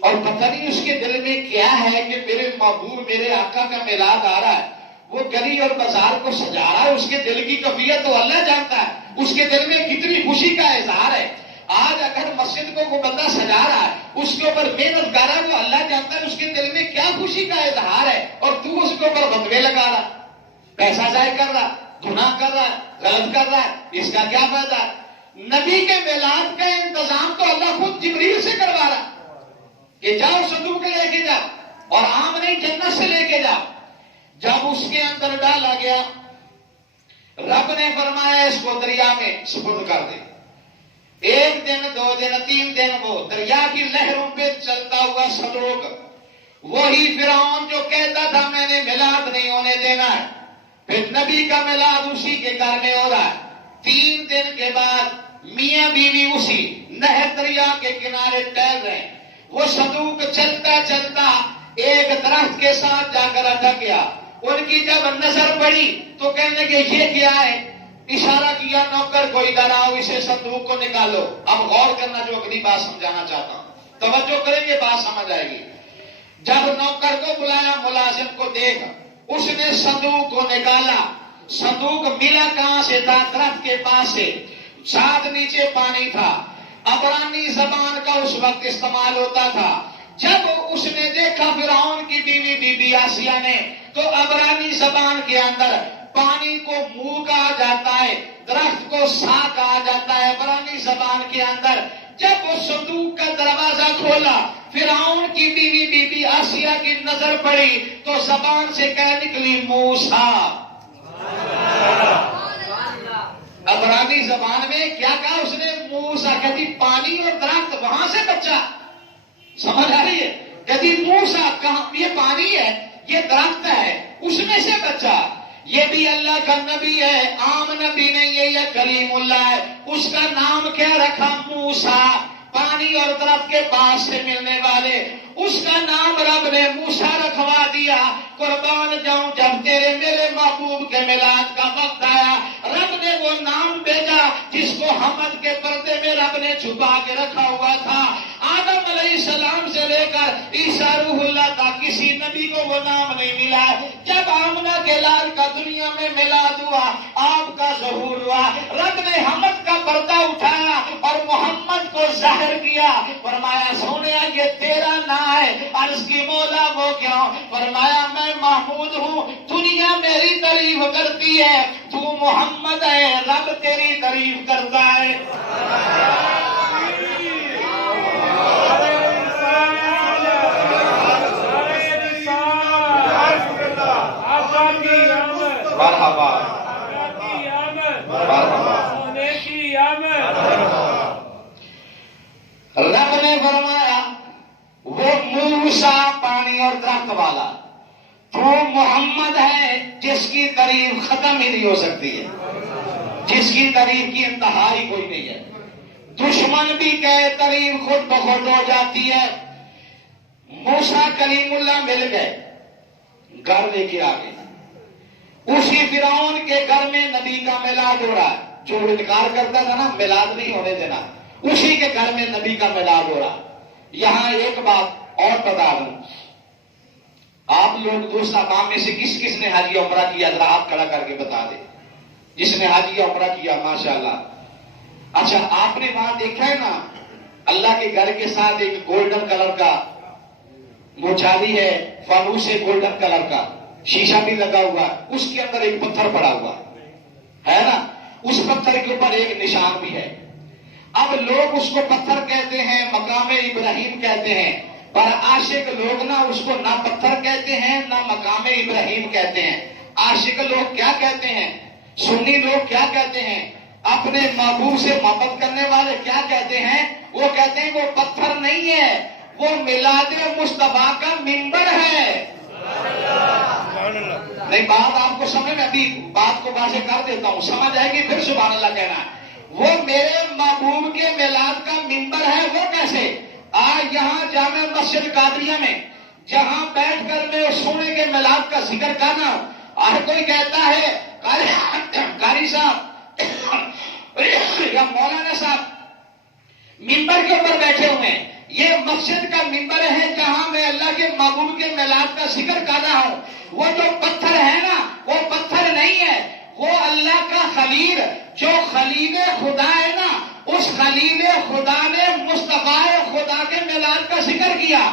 اور پتہ نہیں اس کے دل میں کیا ہے کہ میرے محبوب میرے آقا کا میلاد آ رہا ہے، وہ گلی اور بازار کو سجا رہا ہے، اس کے دل کی کیفیت تو اللہ جانتا ہے، اس کے دل میں کتنی خوشی کا اظہار ہے. آج اگر مسجد کو وہ بندہ سجا رہا ہے، اس کے اوپر محنت کر رہا ہے، وہ اللہ جانتا ہے اس کے دل میں کیا خوشی کا اظہار ہے، اور تو اس کے اوپر فتوے لگا رہا، پیسہ ضائع کر رہا، گناہ کر رہا ہے، غلط کر رہا ہے، اس کا کیا فائدہ؟ نبی کے میلاد کا انتظام تو اللہ خود جبریل سے کروا رہا کہ جاؤ صندوق لے کے جاؤ اور عام نہیں جنت سے لے کے جاؤ. جب اس کے اندر ڈالا گیا رب نے فرمایا اس کو دریا میں سپرد کر دے. 1 دن 2 دن 3 دن وہ دریا کی لہروں پہ چلتا ہوا صندوق، وہی فرعون جو کہتا تھا میں نے میلاد نہیں ہونے دینا ہے، پھر نبی کا میلاد اسی کے گھر میں ہو رہا ہے. 3 دن کے بعد میاں بیوی اسی نہر دریا کے کنارے ٹہل رہے ہیں. وہ صندوق چلتا چلتا ایک درخت کے ساتھ جا کر اٹک گیا. ان کی جب نظر پڑی تو کہنے کہ یہ کیا ہے، اشارہ کیا نوکر کو ادھر آؤ، اسے صندوق کو نکالو. اب غور کرنا جو اگلی بات سمجھانا چاہتا ہوں، توجہ کریں گے بات سمجھ آئے گی. جب نوکر کو بلایا ملازم کو دیکھ، اس نے صندوق کو نکالا. صندوق ملا کہاں سے تھا؟ درخت کے پاس سے، ساتھ نیچے پانی تھا. عبرانی زبان کا اس وقت استعمال ہوتا تھا. جب اس نے دیکھا فرعون کی بیوی بی بی آسیہ نے، تو عبرانی زبان کے اندر پانی کو منہ کہا جاتا ہے، درخت کو سا کہا جاتا ہے عبرانی زبان کے اندر. جب وہ صندوق کا دروازہ کھولا، فرعون کی بیوی بی بی آسیہ کی نظر پڑی تو زبان سے کہہ نکلی موسیٰ. عبرانی زبان میں کیا کہا اس نے؟ موسیٰ. کہتی پانی اور درخت وہاں سے بچہ. سمجھ آ رہی ہے؟ کہتی موسیٰ کہاں؟ یہ پانی ہے، یہ درخت ہے، اس میں سے بچہ. یہ بھی اللہ کا نبی ہے، عام نبی نہیں ہے، یہ کلیم اللہ ہے. اس کا نام کیا رکھا؟ موسیٰ. پانی اور درخت کے پاس سے ملنے والے، اس کا نام رب نے موسیٰ رکھوا دیا. قربان جاؤں، جب تیرے میرے محبوب کے میلاد کا وقت آیا، رب نے وہ نام بھیجا جس کو حمد کے پردے میں رب نے چھپا کے رکھا ہوا تھا. آدم علیہ السلام سے لے کر عیسیٰ روح اللہ تک کسی نبی کو وہ نام نہیں ملا. جب آمنہ کے لال کا دنیا میں میلاد ہوا، آپ کا ظہور ہوا، رب نے حمد کا پردہ اٹھایا اور محمد کو ظاہر کیا. فرمایا سونیا یہ تیرا نام ہے. عرض کی مولا وہ کیوں؟ فرمایا میں محمود ہوں، دنیا میری تعریف کرتی ہے، تو محمد ہے، رب تیری تعریف کرتا ہے. مرحبا مرحبا. رب نے فرمایا وہ موسیٰ پانی اور درخت والا، تو محمد ہے جس کی تعریف ختم ہی نہیں ہو سکتی ہے، جس کی تعریف کی انتہا ہی کوئی نہیں ہے. دشمن بھی کہ ترین خود بخود ہو جاتی ہے. موسیٰ کلیم اللہ مل گئے، گھر لے کے آ گئے. اسی فرعون کے گھر میں نبی کا میلاد ہو رہا ہے. جو انکار کرتا تھا نا میلاد نہیں ہونے دینا، اسی کے گھر میں نبی کا میلاد ہو رہا. یہاں ایک بات اور بتا دوں، آپ لوگ دوست احباب میں سے کس کس نے حج عمرہ کیا؟ ذرا آپ کھڑا کر کے بتا دیں جس نے حج عمرہ کیا. ماشاءاللہ. اچھا، آپ نے وہاں دیکھا ہے نا اللہ کے گھر کے ساتھ ایک گولڈن کلر کا موچاری ہے، فانوس ہے گولڈن کلر کا، شیشہ بھی لگا ہوا، اس کے اندر ایک پتھر پڑا ہوا ہے نا، اس پتھر کے اوپر ایک نشان بھی ہے. اب لوگ اس کو پتھر کہتے ہیں، مقام ابراہیم کہتے ہیں، پر عاشق لوگ نہ اس کو نہ پتھر کہتے ہیں نہ مقام ابراہیم کہتے ہیں. عاشق لوگ کیا کہتے ہیں؟ سنی لوگ کیا کہتے ہیں؟ اپنے محبوب سے محبت کرنے والے کیا کہتے ہیں؟ وہ کہتے ہیں وہ پتھر نہیں ہے، وہ میلاد مصطفیٰ کا منبر ہے. نہیں، بات آپ کو سمجھ میں، ابھی بات کو واضح کر دیتا ہوں، سمجھ آئے گی پھر سبحان اللہ کہنا ہے. وہ میرے محبوب کے میلاد کا منبر ہے. وہ کیسے؟ آج یہاں جامع مسجد قادریہ میں جہاں بیٹھ کر میں سونے کے میلاد کا ذکر کرنا، ہر کوئی کہتا ہے قاری صاحب یا مولانا صاحب منبر کے اوپر بیٹھے ہوئے ہیں. یہ مسجد کا منبر ہے جہاں میں اللہ کے محبوب کے میلاد کا ذکر کر رہا ہوں. وہ جو پتھر ہے نا وہ پتھر نہیں ہے، وہ اللہ کا خلیل، جو خلیل خدا ہے نا، اس خلیل خدا نے مصطفیٰ خدا کے میلاد کا ذکر کیا.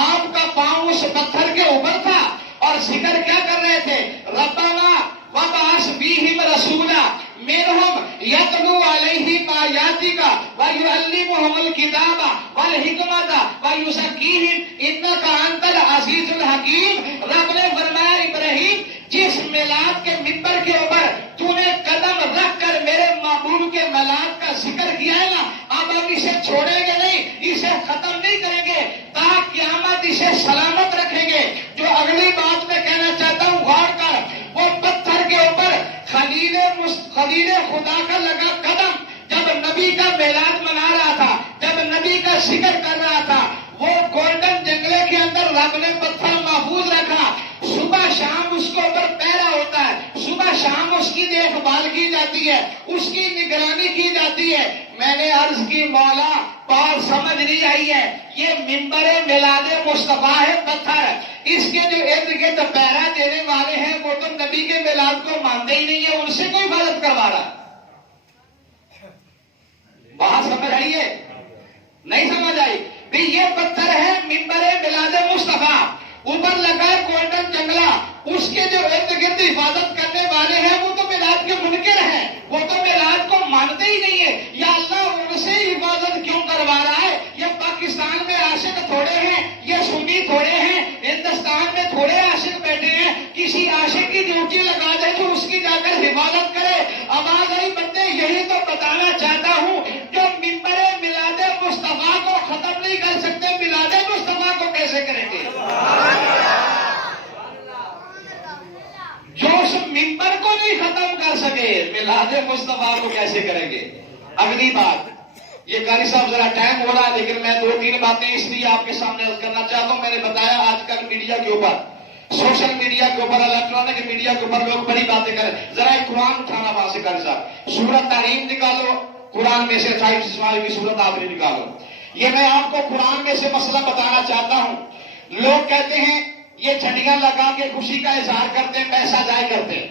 آپ کا پاؤں اس پتھر کے اوپر تھا اور ذکر کیا کر رہے تھے؟ ربنا وبعث فیہم رسولا منہم یتلو علیہم آیاتک ویعلمہم الکتاب والحکمت ویزکیہم انک انت العزیز الحکیم. رب نے فرمایا ابراہیم، جس میلاد کے منبر کے اوپر تو نے قدم رکھ کر میرے محبوب کے میلاد کا ذکر کیا ہے نا، اب ہم اسے چھوڑیں گے نہیں، اسے ختم نہیں کریں گے، تا قیامت اسے سلامت رکھیں گے. جو اگلی بات میں کہنا چاہتا ہوں غور کر، وہ پتھر کے اوپر خلیل خدا کا لگا قدم جب نبی کا میلاد منا رہا تھا، جب نبی کا ذکر کر رہا تھا، وہ گولڈن جنگلے کے اندر رب نے پتھر محفوظ رکھا. صبح شام اس کے اوپر پہرا ہوتا ہے، صبح شام اس کی دیکھ بھال کی جاتی ہے، اس کی نگرانی کی جاتی ہے. میں نے عرض کی مولا بات سمجھ نہیں آئی ہے، یہ منبر میلاد مصطفیٰ ہے پتھر، اس کے جو ارد گرد پہرا دینے والے ہیں وہ تو نبی کے میلاد کو مانتے ہی نہیں ہے، ان سے کوئی غلط کروا رہا. بات سمجھ آئی ہے؟ نہیں سمجھ آئی؟ بھی یہ پتھر ہے منبر میلاد مصطفیٰ، اوپر لگا ہے گولڈن جنگلہ، اس کے جو ارد گرد حفاظت کرنے والے ہیں وہ تو میلاد کے منکر ہیں، وہ تو میلاد کو مانتے ہی نہیں ہے. یا اللہ ان سے حفاظت کیوں کروا رہا ہے؟ یہ پاکستان میں عاشق تھوڑے ہیں، یہ سنی تھوڑے ہیں، ہندوستان میں تھوڑے عاشق بیٹھے ہیں، کسی عاشق کی ڈیوٹی لگا دے تو اس کی جا کر حفاظت کرے. آواز آئی بندے؟ یہی تو بتانا چاہتا ہوں، جو منبر میلاد مصطفیٰ کو ختم نہیں کر سکتے، میلاد مصطفیٰ کو کیسے کریں گے؟ جو اس ممبر کو نہیں ختم کر سکے میلاد مصطفیٰ کو کیسے کریں گے؟ اگلی بات، یہ قاری صاحب ذرا ٹائم ہو رہا ہے لیکن میں 2-3 باتیں اس لیے آپ کے سامنے عرض کرنا چاہتا ہوں. میں نے بتایا آج کل میڈیا کے اوپر، سوشل میڈیا کے اوپر، الیکٹرانک میڈیا کے اوپر لوگ بڑی باتیں کریں. ذرا ایک قرآن اٹھانا وہاں سے قاری صاحب، سورت تحریم نکالو قرآن میں سے، 28 اسماعیل کی سورت آخری نکالو. یہ میں آپ کو قرآن میں سے مسئلہ بتانا چاہتا ہوں. لوگ کہتے ہیں یہ جھنڈیاں لگا کے خوشی کا اظہار کرتے ہیں، پیسہ ضائع کرتے ہیں.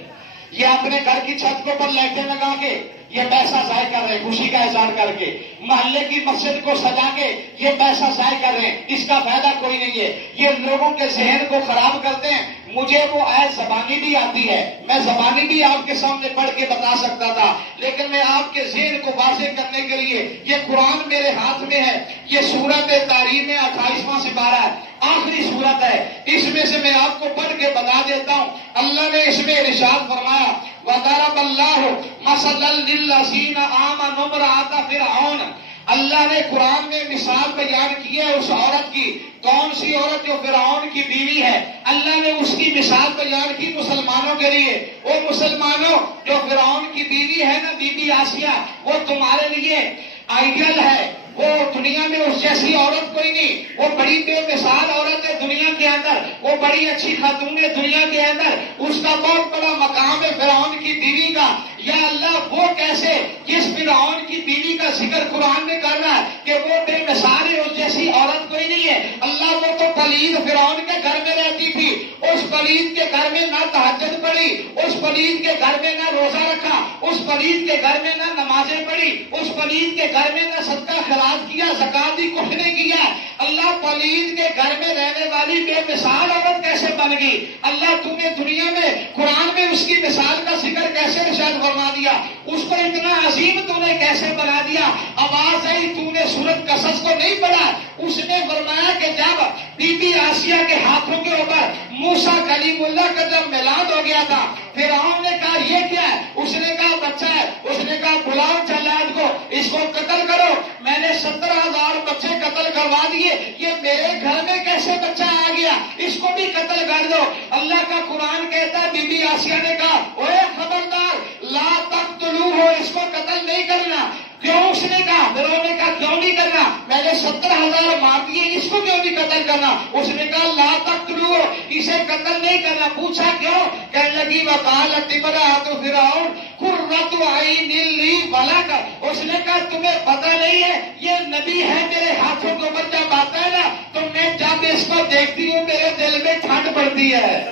یہ اپنے گھر کی چھت کے اوپر لائٹیں لگا کے یہ پیسہ ضائع کر رہے ہیں، خوشی کا اظہار کر کے. محلے کی مسجد کو سجا کے یہ پیسہ ضائع کر رہے ہیں، اس کا فائدہ کوئی نہیں ہے. یہ لوگوں کے ذہن کو خراب کرتے ہیں. مجھے وہ آیت زبانی بھی آتی ہے، میں زبانی بھی آپ کے سامنے پڑھ کے بتا سکتا تھا، لیکن میں آپ کے ذہن کو واضح کرنے کے لیے یہ قرآن میرے ہاتھ میں ہے. یہ سورت تحریم 28واں سپارہ ہے، آخری سورت ہے. اس میں سے میں آپ کو پڑھ کے بتا دیتا ہوں. اللہ نے اس میں ارشاد فرمایا وَضَرَبَ اللَّهُ مَثَلًا لِلَّذِينَ آمَنُوا امْرَأَتَ فِرْعَوْنَ. اللہ نے قرآن میں مثال بیان کی ہے اس عورت کی. کون سی عورت؟ جو فرعون کی بیوی ہے. اللہ نے اس کی مثال بیان کی مسلمانوں کے لیے. وہ مسلمانوں، جو فرعون کی بیوی ہے نا، بی بی آسیہ، وہ تمہارے لیے آئیڈیل ہے، وہ دنیا میں اس جیسی عورت کوئی نہیں، وہ بڑی بے مثال عورت ہے دنیا کے اندر، وہ بڑی اچھی خاتون ہے دنیا کے اندر، اس کا بہت بڑا مقام ہے فرعون کی بیوی کا۔ یا اللہ وہ کیسے جس فرعون کی بیوی کا ذکر قرآن میں کر رہا ہے کہ وہ بے مثال ہے، اس جیسی عورت کوئی نہیں ہے۔ اللہ وہ تو پلید فرعون کے گھر میں رہتی تھی، اس پلید کے گھر میں نہ تہجد پڑھی، اس پلید کے گھر میں نہ روزہ رکھا، اس پلید کے گھر میں نہ نمازیں پڑھی، اس پلید کے گھر میں نہ صدقہ خیرات کیا، زکات بھی کچھ نہیں کیا۔ اللہ پلید کے گھر میں رہنے والی بے مثال عورت کیسے بن گئی؟ اللہ تو نے دنیا میں قرآن میں اس کی مثال کا ذکر کیسے ارشاد فرما دیا؟ اس کو اتنا عظیم تو نے کیسے بنا دیا؟ آواز آئی تو نے سورۃ قصص کو نہیں پڑھا؟ اس نے فرمایا کہ جب بی بی آسیہ کے ہاتھوں کے اوپر موسیٰ کلیم اللہ کا جب میلاد ہو گیا تھا، فرعون نے کہا یہ کیا ہے؟ اس نے کہا بچہ ہے۔ اس نے کہا بلاؤ جلاد کو، اس کو قتل کرو۔ میں نے 17,000 بچے قتل کروا دیے، یہ میرے گھر میں کیسے بچہ آ گیا؟ اس کو بھی قتل کر دو۔ اللہ کا قرآن کہتا ہے بی بی آسیہ نے کہا اوے خبردار، لا تقتلوہ، اس کو قتل نہیں کرنا۔ کیوں؟ اس نے کہا، فرعون نے کہا کیوں نہیں کرنا؟ میں نے 17,000 مار دیے، اس کو کیوں نہیں قتل کرنا؟ اس نے کہا لا تقتلوہ، اسے قتل نہیں کرنا۔ پوچھا کیوں؟ کہنے لگی وقالت امرأۃ فرعون قرۃ عین لی ولک۔ اس نے کہا تمہیں پتہ نہیں ہے یہ نبی ہے، میرے ہاتھوں کے اوپر جب آتا ہے نا تو میں جب اس کو دیکھتی ہوں میرے دل میں ٹھنڈ پڑتی ہے۔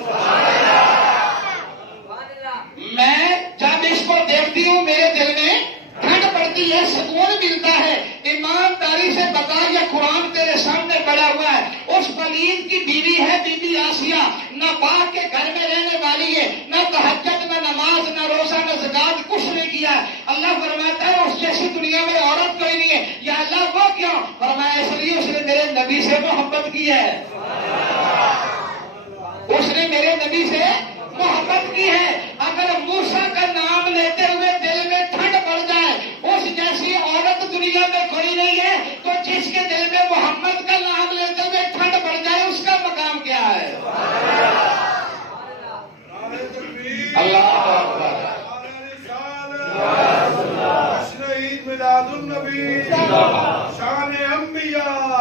میں جب اس کو دیکھتی ہوں میرے دل میں ٹھنڈ پڑتی ہے، سکون ملتا ہے۔ ایمانداری سے بتا، یہ قرآن تیرے سامنے پڑا ہوا ہے۔ اس پلید کی بیوی ہے بی بی آسیہ، نہ پاک کے گھر میں رہنے والی ہے، نہ تہجد، نہ نماز، نہ روزہ، نہ زکات، کچھ نہیں کیا ہے۔ اللہ فرماتا ہے اس جیسی دنیا میں عورت کوئی نہیں ہے۔ یا اللہ وہ کیوں؟ فرمایا اس لیے اس نے میرے نبی سے محبت کی ہے، اس نے میرے نبی سے محبت کی ہے۔ اگر موسیٰ کا نام لیتے ہوئے دل میں ٹھنڈ پڑ جائے، اس جیسی عورت دنیا میں کوئی نہیں ہے، تو جس کے دل میں محمد کا نام لیتے ہوئے ٹھنڈ پڑ جائے اس کا مقام کیا ہے؟ اللہ اکبر۔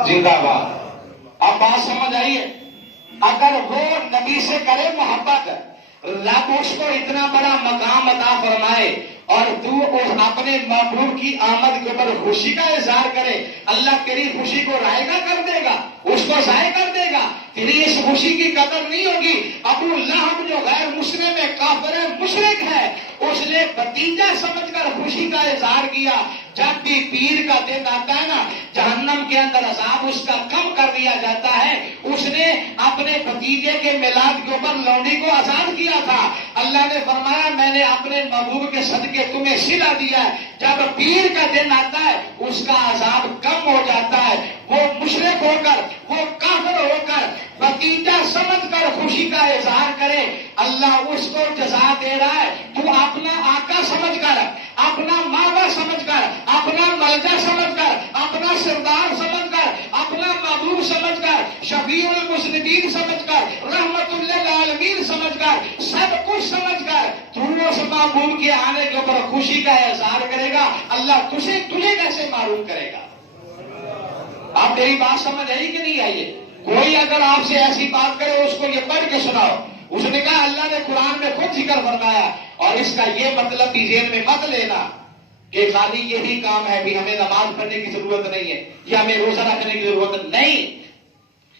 زندہ باد۔ اب بات سمجھ آئیے، اگر وہ نبی سے کرے محبت، رب اس کو اتنا بڑا مقام عطا فرمائے، اور تو اپنے محبوب کی آمد کے اوپر خوشی کا اظہار کرے، اللہ تیری خوشی کو رائگاں کر دے گا، اس کو ضائع کر دے گا، تیری اس خوشی کی قدر نہیں ہوگی۔ ابو لہب جو غیر مسلم ہے، کافر ہے، مشرک ہے، اس نے بھتیجا سمجھ کر خوشی کا اظہار کیا۔ جب بھی پیر کا دن آتا ہے نا، جہنم کے اندر عذاب اس کا کم کر دیا جاتا ہے۔ اس نے اپنے بھتیجے کے میلاد کے اوپر لونڈی کو آزاد کیا تھا۔ اللہ نے فرمایا میں نے اپنے محبوب کے صدقے تمہیں سلا دیا ہے۔ جب پیر کا دن آتا ہے اس کا عذاب کم ہو جاتا ہے۔ وہ مشرک ہو کر، وہ کافر ہو کر، بھتیجا سمجھ کر خوشی کا اظہار کرے، اللہ اس کو جزا دے رہا ہے۔ تو اپنا آقا سمجھ کر، اپنا ماوا سمجھ کر، اپنا ملجا سمجھ کر، اپنا سردار سمجھ کر، اپنا محبوب سمجھ کر، شفیع المذنبین سمجھ کر، رحمت للعالمین سمجھ کر، سب کچھ سمجھ کر تو اس محبوب کے آنے کے اوپر خوشی کا اظہار کرے گا، اللہ تجھے کیسے معروف کرے گا؟ آپ میری بات سمجھ آئی کہ نہیں آئی؟ کوئی اگر آپ سے ایسی بات کرے اس کو یہ پڑھ کے سناؤ۔ اس نے کہا اللہ نے قرآن میں خود ذکر فرمایا، اور اس کا یہ مطلب بھی ذہن میں مت لینا کہ خالی یہی کام ہے بھی ہمیں نماز پڑھنے کی ضرورت نہیں ہے یا ہمیں روزہ رکھنے کی ضرورت نہیں۔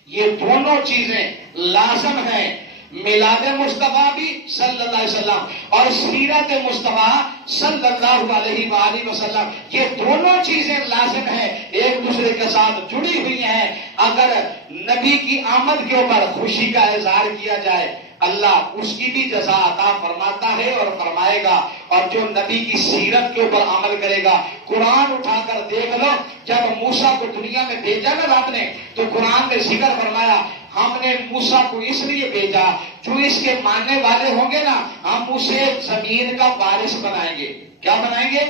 یہ دونوں چیزیں لازم ہیں، میلاد مصطفیٰ بھی صلی اللہ علیہ وسلم اور سیرت مصطفیٰ صلی اللہ علیہ وآلہ وسلم، یہ دونوں چیزیں لازم ہیں، ایک دوسرے کے ساتھ جڑی ہوئی ہیں۔ اگر نبی کی آمد کے اوپر خوشی کا اظہار کیا جائے، اللہ اس کی بھی جزا عطا فرماتا ہے اور فرمائے گا۔ اور جو نبی کی سیرت کے اوپر عمل کرے گا، قرآن اٹھا کر دیکھ لو، جب موسیٰ کو دنیا میں بھیجا نا رب نے، تو قرآن نے ذکر فرمایا ہم نے موسیٰ کو اس لیے بھیجا جو اس کے ماننے والے ہوں گے نا، ہم اسے زمین کا وارث بنائیں گے۔ کیا بنائیں گے؟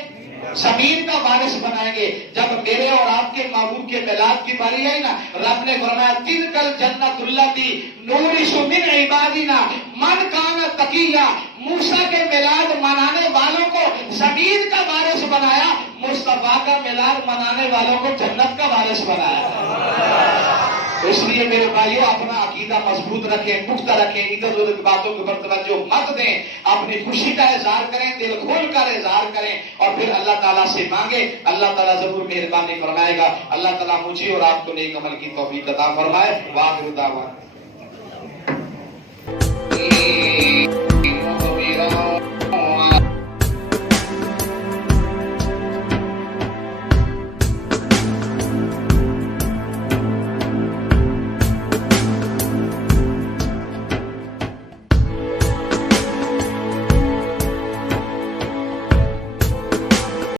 زمین کا وارث بنائیں گے۔ جب میرے اور آپ کے محبوب کے میلاد کی باری آئی نا، رب نے فرمایا تلک الجنۃ التی نورث من عبادنا من کان تقیہ، موسیٰ کے میلاد منانے والوں کو زمین کا وارث بنایا، مصطفیٰ کا میلاد منانے والوں کو جنت کا وارث بنایا۔ اس لیے میرے بھائیوں اپنا عقیدہ مضبوط رکھیں، پختہ رکھیں، ادھر ادھر کی باتوں کے اوپر توجہ مت دیں، اپنی خوشی کا اظہار کریں، دل کھول کر اظہار کریں اور پھر اللہ تعالیٰ سے مانگیں، اللہ تعالیٰ ضرور مہربانی فرمائے گا۔ اللہ تعالیٰ مجھے اور آپ کو نیک عمل کی توفیق عطا فرمائے۔ وآخر دعوانا